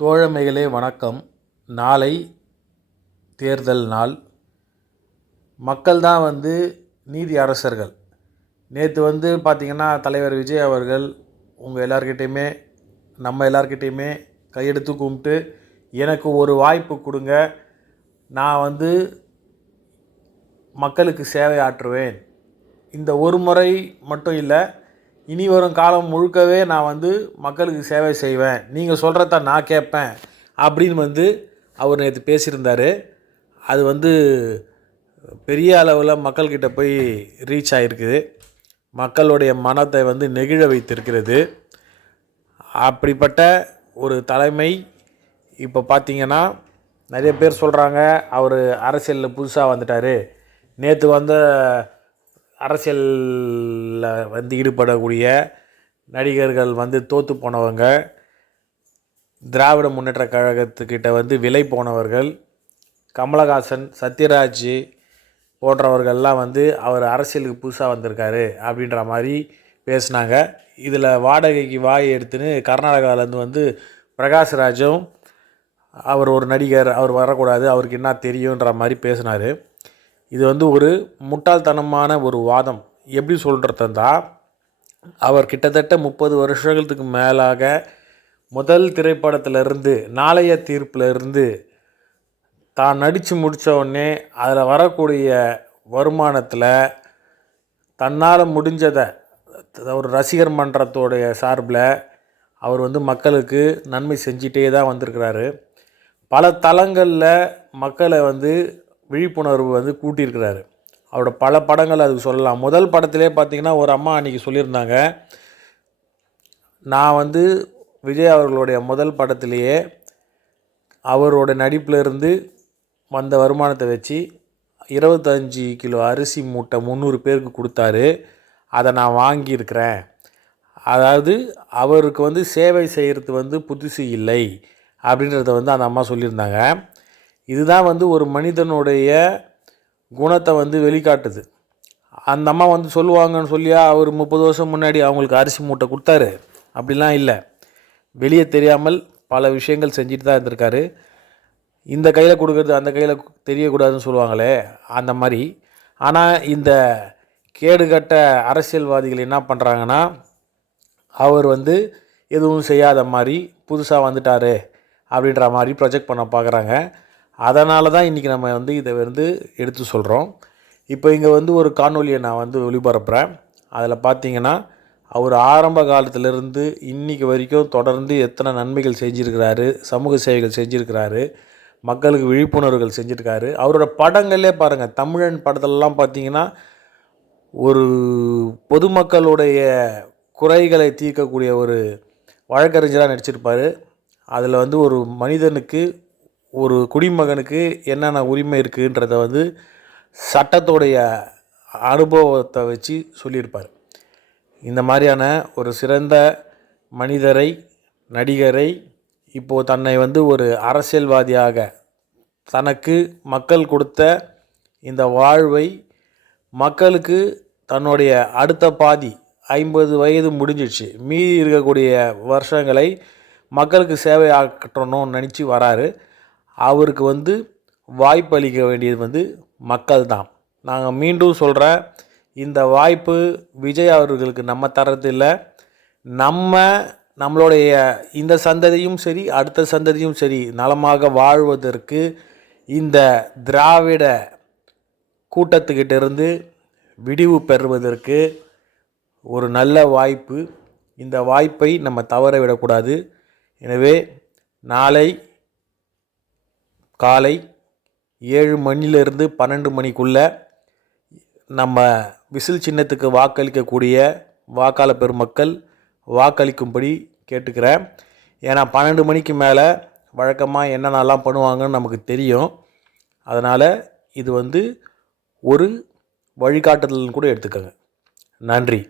தோழமைகளே வணக்கம். நாளை தேர்தல் நாள். மக்கள் தான் நீதி அரசர்கள். நேற்று பார்த்திங்கன்னா தலைவர் விஜய் அவர்கள் உங்கள் எல்லார்கிட்டையுமே நம்ம எல்லார்கிட்டையுமே கையெடுத்து கும்பிட்டு எனக்கு ஒரு வாய்ப்பு கொடுங்க, நான் மக்களுக்கு சேவை ஆற்றுவேன், இந்த ஒரு முறை மட்டும் இல்லை, இனி வரும் காலம் முழுக்கவே நான் மக்களுக்கு சேவை செய்வேன், நீங்கள் சொல்கிறத நான் கேட்பேன் அப்படின்னு அவர் நேற்று பேசியிருந்தார். அது பெரிய அளவில் மக்கள்கிட்ட போய் ரீச் ஆகிருக்குது. மக்களுடைய மனத்தை நெகிழ வைத்திருக்கிறது. அப்படிப்பட்ட ஒரு தலைமை இப்போ பார்த்திங்கன்னா நிறைய பேர் சொல்கிறாங்க அவர் அரசியலில் புதுசாக வந்துட்டார். நேற்று அரசியலில் ஈடுபடக்கூடிய நடிகர்கள் தோற்று போனவங்க, திராவிட முன்னேற்ற கழகத்துக்கிட்ட விலை போனவர்கள், கமலஹாசன், சத்யராஜ் போன்றவர்கள்லாம் அவர் அரசியலுக்கு புதுசாக வந்திருக்காரு அப்படின்ற மாதிரி பேசினாங்க. இதில் வாடகைக்கு வாய் எடுத்துன்னு கர்நாடகாவிலேருந்து பிரகாஷ்ராஜும் அவர் ஒரு நடிகர், அவர் வரக்கூடாது, அவருக்கு என்ன தெரியுன்ற மாதிரி பேசினார். இது ஒரு முட்டாள்தனமான ஒரு வாதம். எப்படி சொல்கிறதா, அவர் கிட்டத்தட்ட 30 வருஷங்களுக்கு மேலாக முதல் திரைப்படத்திலிருந்து நாளைய தீர்ப்பிலிருந்து தான் நடித்து முடித்த உடனே அதில் வரக்கூடிய வருமானத்தில் தன்னால் முடிஞ்சதை ஒரு ரசிகர் மன்றத்தோடைய சார்பில் அவர் மக்களுக்கு நன்மை செஞ்சிட்டே தான் வந்திருக்கிறாரு. பல தளங்களில் மக்களை விழிப்புணர்வு கூட்டியிருக்கிறாரு. அவரோட பல படங்கள் அதுக்கு சொல்லலாம். முதல் படத்திலே பார்த்திங்கன்னா ஒரு அம்மா அன்றைக்கி சொல்லியிருந்தாங்க, நான் விஜய் அவர்களுடைய முதல் படத்திலேயே அவரோட நடிப்பிலிருந்து வந்த வருமானத்தை வச்சு 25 கிலோ அரிசி மூட்டை 300 பேருக்கு கொடுத்தாரு, அதை நான் வாங்கியிருக்கிறேன். அதாவது அவருக்கு சேவை செய்கிறது புதுசு இல்லை அப்படின்றத அந்த அம்மா சொல்லியிருந்தாங்க. இதுதான் ஒரு மனிதனுடைய குணத்தை வெளிக்காட்டுது. அந்த அம்மா சொல்லுவாங்கன்னு சொல்லியா அவர் 30 வருஷம் முன்னாடி அவங்களுக்கு அரிசி மூட்டை கொடுத்தாரு? அப்படிலாம் இல்லை. வெளியே தெரியாமல் பல விஷயங்கள் செஞ்சுட்டு தான் இருந்திருக்காரு. இந்த கையில் கொடுக்குறது அந்த கையில் தெரியக்கூடாதுன்னு சொல்லுவாங்களே, அந்த மாதிரி. ஆனால் இந்த கேடுகட்ட அரசியல்வாதிகள் என்ன பண்ணுறாங்கன்னா, அவர் எதுவும் செய்யாத மாதிரி புதுசாக வந்துட்டார் அப்படின்ற மாதிரி ப்ரொஜெக்ட் பண்ண பார்க்குறாங்க. அதனால தான் இன்றைக்கி நம்ம இதை எடுத்து சொல்கிறோம். இப்போ இங்கே ஒரு காணொலியை நான் ஒளிபரப்புகிறேன். அதில் பார்த்திங்கன்னா அவர் ஆரம்ப காலத்திலிருந்து இன்றைக்கி வரைக்கும் தொடர்ந்து எத்தனை நன்மைகள் செஞ்சுருக்கிறாரு, சமூக சேவைகள் செஞ்சுருக்கிறாரு, மக்களுக்கு விழிப்புணர்வுகள் செஞ்சுருக்காரு. அவரோட படங்களே பாருங்கள், தமிழன் படத்திலலாம் பார்த்திங்கன்னா ஒரு பொதுமக்களுடைய குறைகளை தீர்க்கக்கூடிய ஒரு வழக்கறிஞராக நடிச்சிருப்பார். அதில் ஒரு மனிதனுக்கு, ஒரு குடிமகனுக்கு என்னென்ன உரிமை இருக்குன்றத சட்டத்தோடைய அனுபவத்தை வச்சு சொல்லியிருப்பார். இந்த மாதிரியான ஒரு சிறந்த மனிதரை, நடிகரை இப்போது தன்னை ஒரு அரசியல்வாதியாக தனக்கு மக்கள் கொடுத்த இந்த வாழ்வை மக்களுக்கு தன்னுடைய அடுத்த பாதி 50 வயது முடிஞ்சிடுச்சு, மீதி இருக்கக்கூடிய வருஷங்களை மக்களுக்கு சேவை ஆற்றணும்னு நினச்சி வராரு. அவருக்கு வாய்ப்பு அளிக்க வேண்டியது மக்கள் தான். நாங்கள் மீண்டும் சொல்கிறேன், இந்த வாய்ப்பு விஜய் அவர்களுக்கு நம்ம தரதில்லை. நம்மளுடைய இந்த சந்ததியும் சரி, அடுத்த சந்ததியும் சரி நலமாக வாழ்வதற்கு இந்த திராவிட கூட்டத்துக்கிட்ட இருந்து விடிவு பெறுவதற்கு ஒரு நல்ல வாய்ப்பு. இந்த வாய்ப்பை நம்ம தவற விடக்கூடாது. எனவே நாளை காலை 7 மணிலிருந்து 12 மணிக்குள்ளே நம்ம விசில் சின்னத்துக்கு வாக்களிக்கக்கூடிய வாக்காளர் பெருமக்கள் வாக்களிக்கும்படி கேட்டுக்கிறேன். ஏன்னா 12 மணிக்கு மேலே வழக்கமாக என்னென்னலாம் பண்ணுவாங்கன்னு நமக்கு தெரியும். அதனால் இது ஒரு வழிகாட்டுதல்னு கூட எடுத்துக்கோங்க. நன்றி.